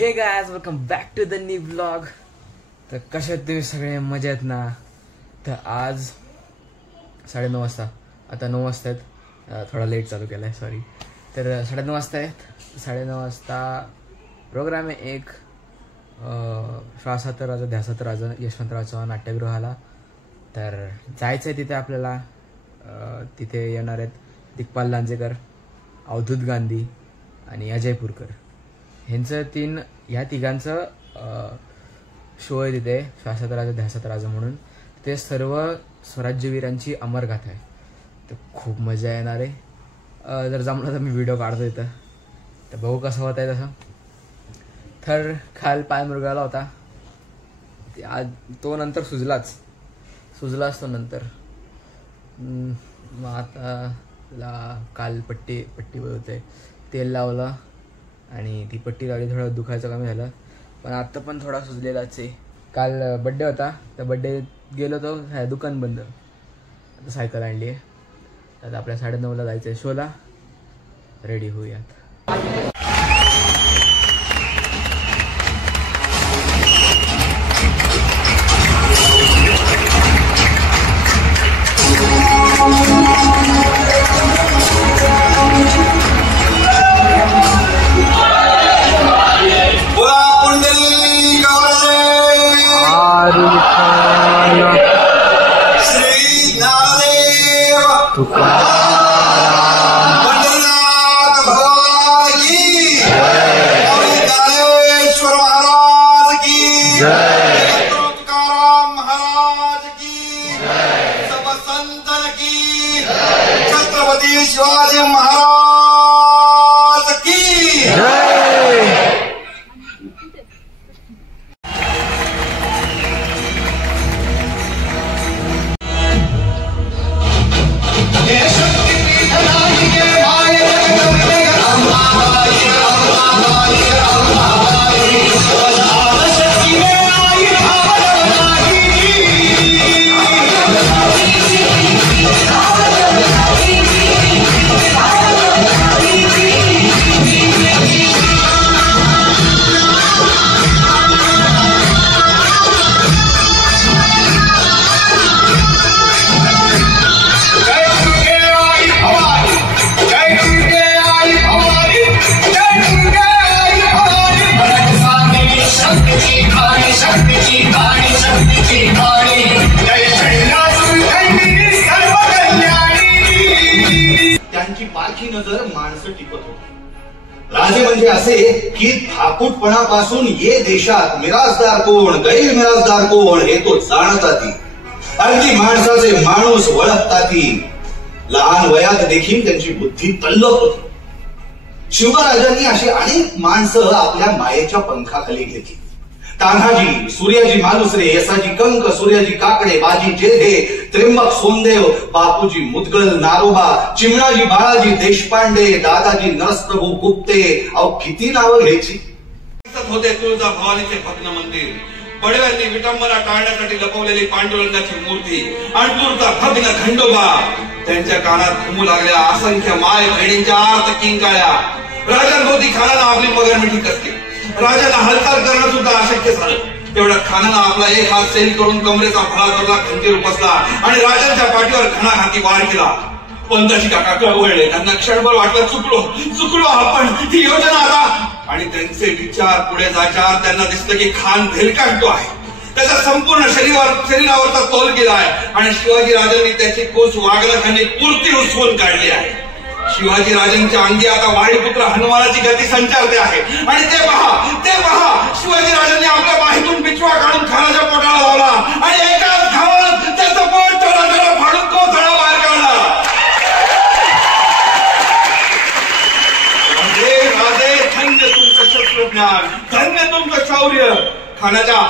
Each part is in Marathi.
हे guys, welcome back to the new vlog. तर कसे आहेत तुम्ही सगळे? मजेत ना? तर आज 9:30 वाजता, आता 9 वाजता आहेत, थोडा लेट चालू केला आहे, सॉरी। तर 9:30 वाजता आहेत, 9:30 वाजता प्रोग्राम आहे एक श्वासात राजा ध्यासात राजा यशवंतराव चव्हाण नाट्यगृहाला। तर जायचं आहे तिथे आपल्याला। तिथे येणार आहेत दिग्पाल लांजेकर, अवधूत गांधी आणि अजय पुरकर। ह्यांचं ह्या तिघांचं शो आहे तिथे, श्वासात राजा ध्यासात राजा म्हणून। ते सर्व स्वराज्यवीरांची अमरगाथा आहे, तर खूप मजा येणार आहे। जर जमलं तर मी व्हिडिओ काढतो इथं, तर बघू कसं होत आहे तसं। तर काल पाय मुरगाळला होता, आज तो नंतर सुजलाच तो नंतर। मग आता काल पट्टी होते, तेल लावलं आणि ती पट्टी लावली, थोडं दुखायचं कमी झालं, पण आता पण थोडा सुजलेलाच आहे। काल बड्डे होता, तर बड्डे गेलो तो दुकान बंद, आता सायकल आणली आहे। आता आपल्या 9:30ला जायचं आहे शोला, रेडी होऊयात। शिवाजी महाराज की जय। त्यांची पारखी नजर माणसं टिकत होती। राजे म्हणजे असे की थापूटपणापासून ये देशात मिराजदार कोण गैरमिराजदार कोण हे तो जाणताती, अगदी माणसाचे माणूस ओळखताती। लहान वयात देखील त्यांची बुद्धी तल्लख होती। शिवराजांनी अशी अनेक माणसं आपल्या मायेच्या पंखाखाली घेतली। तान्हाजी, सूर्याजी मालुसरे, यसाजी कंक, सूर्याजी काकडे, बाजी जेधे, त्र्यंबक सोनदेव, बापूजी मुदगल, नारोबा, चिमणाजी बाळाजी देशपांडे, दादाजी नरसप्रभू गुप्ते, अहो किती नावं घ्यायची। होते तुळजा भवानीचे भग्न मंदिर, बडव्यांनी विटंबना टाळण्यासाठी लपवलेली पांडुरंगाची मूर्ती, अणतूरचा भग्न खंडोबा, त्यांच्या कानात घुमू लागलेल्या असंख्य माय बहिणींच्या आर्त किंकाळ्या। राजांभोवती खानानं आपली मगरमिठी कसली, राजाला हालचाल करणं सुद्धा अशक्य झालं। तेवढ्या खानानं आपला एक हात सैल करून कमरेचा फळा धरला, खंजीर उपसला आणि राजांच्या पाठीवर घणाघाती वार केला। पंताजी काका कळवळले, त्यांना क्षणभर वाटलं चुकलो आपण, ही योजना आता। आणि त्यांचे विचार पुढे जायच्यावर त्यांना दिसलं की खान भेलकाटतो आहे, त्याचा संपूर्ण शरीरावरचा तोल गेलाय आणि शिवाजी राजांनी त्याची कोच वाघनखांनी पुरती उचलून काढली आहे। शिवाजी राजांच्या अंगी आता वायुपुत्र हनुमानाची गती संचारते आहे आणि ते पहा शिवाजी राजांनी आपल्या बाहीतून बिचवा काढून खानाच्या पोटाला लावला आणि एकाच घावात त्याचं पोट चढा फाडून कोथळा बाहेर काढला। राजे धन्य तुमचं शस्त्रज्ञान, धन्य तुमचं शौर्य। खानाच्या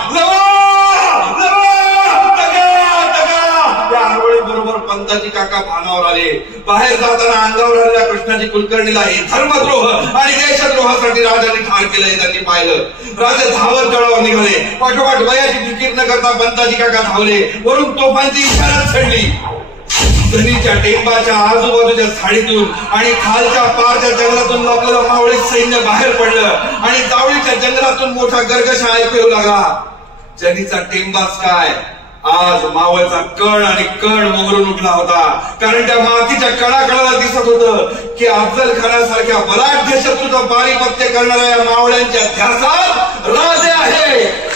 बरोबर पंताजी काका भानावर आले। बाहेर जाताना अंगावर आलेल्या कृष्णाची कुलकर्णीला हे धर्मद्रोह आणि देशद्रोहासाठी राजांनी ठार केलंय त्यांनी पाहिलं। राजे धावत तळावर निघाले, पाठोपाठ वयाची फिकीर न करता पंताजी काका धावले। वरून तोफांची इशारा चढली। धनीच्या टेंबाच्या आजूबाजूच्या झाडीतून आणि खालच्या पारच्या जंगलातून आपल्याला मावळे सैन्य बाहेर पडलं आणि जावळीच्या जंगलातून मोठा गर्गशा ऐकू येऊ लागला. जनीचा टेंबाच काय, आज मावळचा कण आणि कण मोहरून उठला होता. कारण त्या मातीच्या कणाकणाला दिसत होतं की अफजल खानासारख्या बलाढ्य शत्रूचं पारिपत्य करणाऱ्या या मावळ्यांच्या ध्यासात राजे आहे.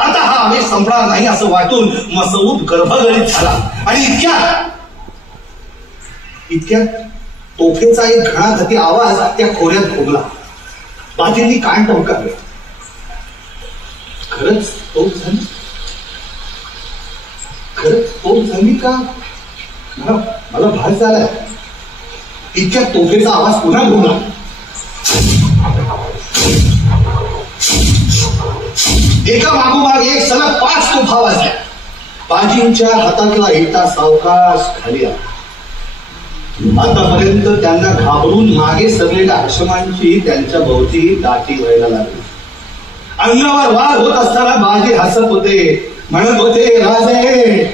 आता हा आम्ही संपणार नाही असं वाटून मसऊद गर्भगरीत झाला आणि इतक्यात तोफेचा एक घणाघाती आवाज त्या खोऱ्यात घुमला. बाजींनी कान टवकारले. खरंच तोफ झाली? खरंच तोफ झाली का? मला भास झालाय. इतक्यात तोफेचा आवाज पुन्हा घुमला. एका मागोमाग एक सलग 5 तोफा वाजल्या. बाजींच्या हातातला इटा सावकाश खाली आला. आतापर्यंत त्यांना घाबरून मागे सरलेल्या अक्षमांची त्यांच्या भोवती दाटी व्हायला लागली. अंगावर वार होत असताना बाजी हसत होते, म्हणत होते, राजे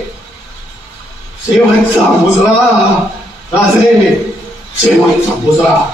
शेवटचा मुजरा, राजे शेवटचा मुजरा.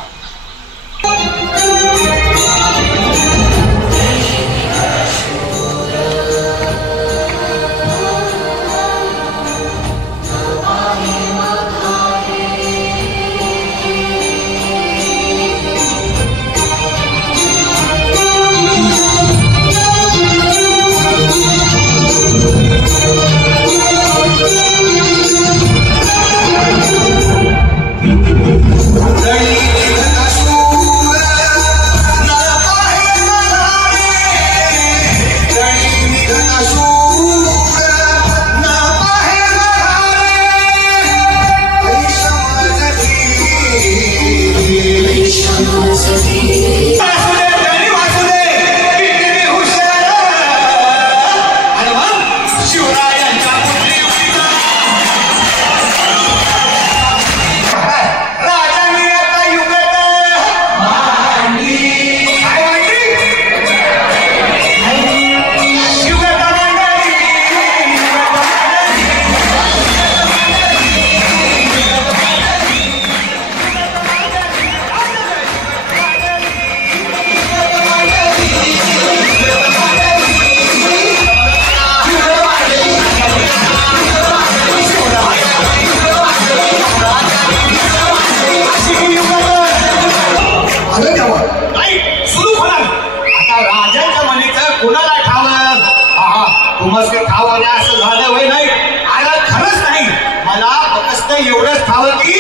शिवरायांच्या पुत्री राजांनी आता युगत मांडली. काय मांडली? युगत मांडली. नाही सुरू होणार. आता राजांच्या म्हणीचं कुणाला ठावं? तुम्हाला ते ठाव असं झालं वय नाही. आला खरंच नाही. मला फक्त एवढंच ठावं की